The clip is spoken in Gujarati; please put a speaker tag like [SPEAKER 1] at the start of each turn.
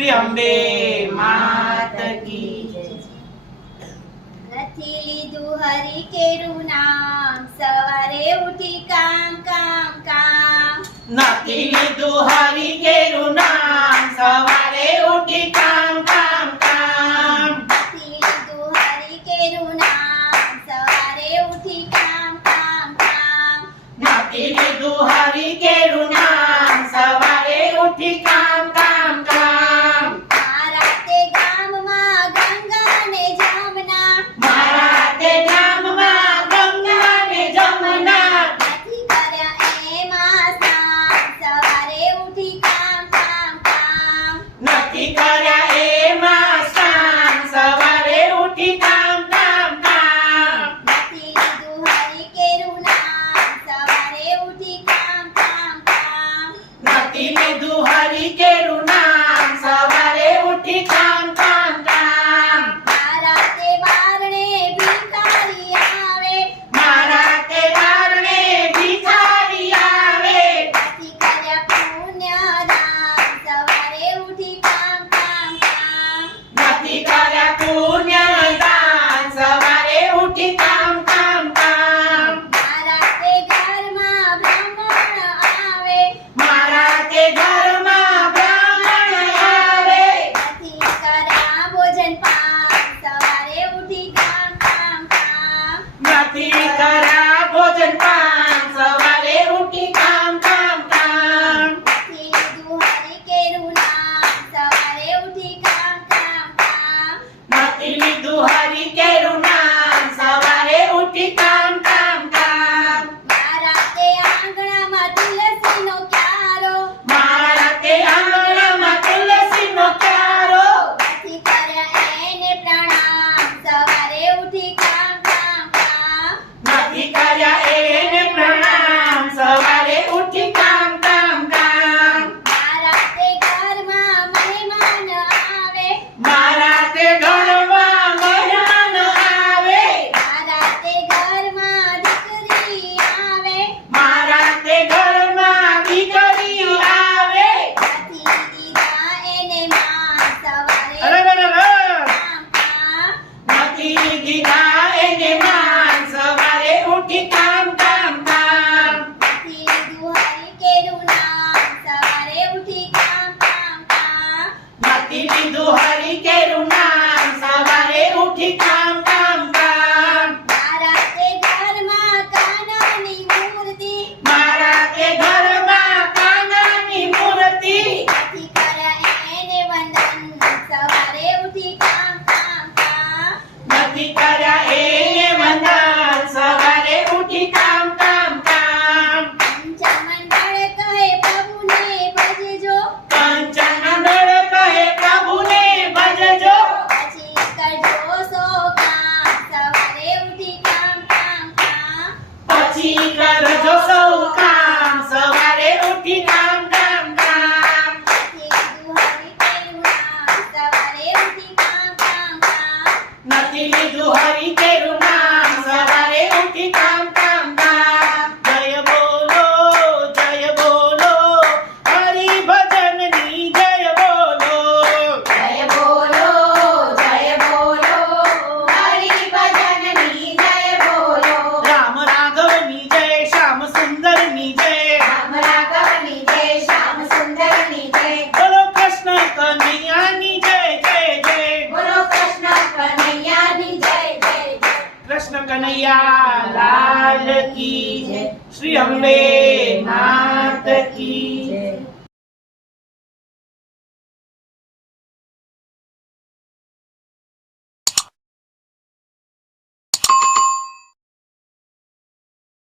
[SPEAKER 1] શ્રી અંબે માત કી
[SPEAKER 2] નથી લીધું હરી કેરું નામ. સવારે ઉઠી કામ કામ કામ.
[SPEAKER 1] નથી લીધું હરી કેરું નામ. સવારે ઉઠી કામ કામ કામ.
[SPEAKER 2] નથી લીધું હરી કેરું નામ. સવારે ઉઠી કામ કામ કામ.
[SPEAKER 1] નથી લીધું હરી
[SPEAKER 2] કે నటి కాం కాం కాం నటి
[SPEAKER 1] కారే કૃષ્ણ કનૈયા લાલ કી શ્રી અંબે માત કી.